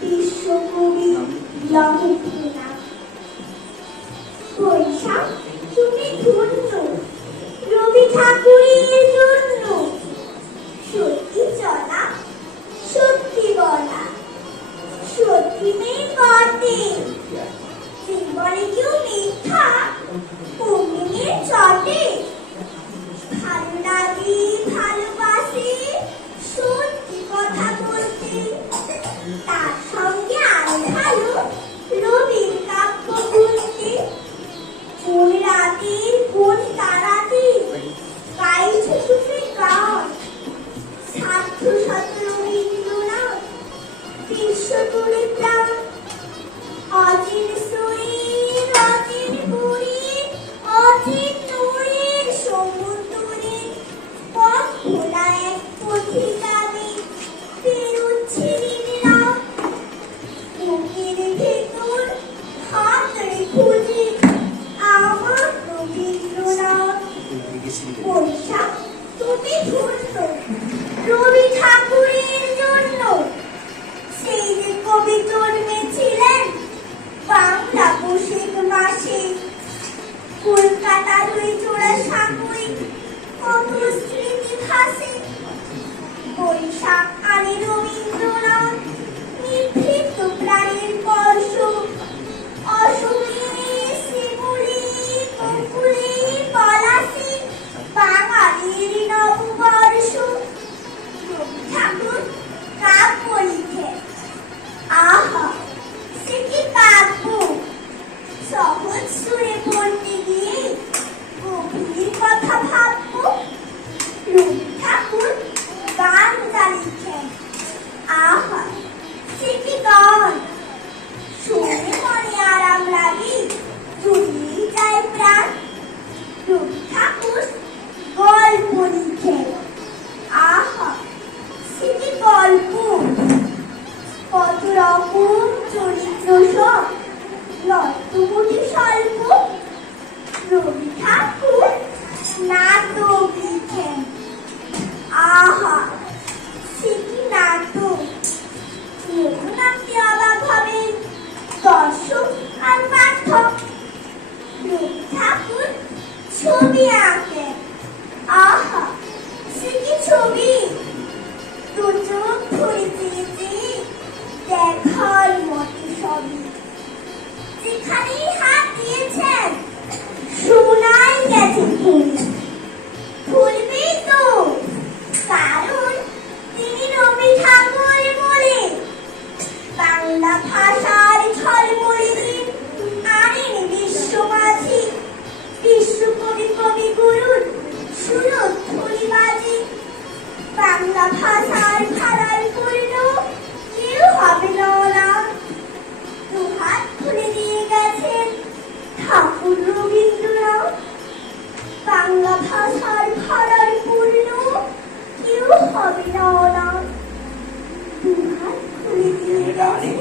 বিশ্বকবি কলকাতা কাটা দুই জোড়া সাকুই কত রকম চরিত্র সব। স্বল্প, রবি ঠাকুর, নাটক লিখেন আহা নাটক? দেখুন দর্শক আর পাঠক। রবি ঠাকুর ছবি আঁকে আহা, সে ছবি? বাংলা ভাষায় খাড়াই করিল কেউ ভাবিল না দু ঠাকুর রবীন্দ্রনাথ। বাংলা ভাষায় খাড়াই কেউ ভাবিল না দু হাত খুলে দিয়ে গেছেন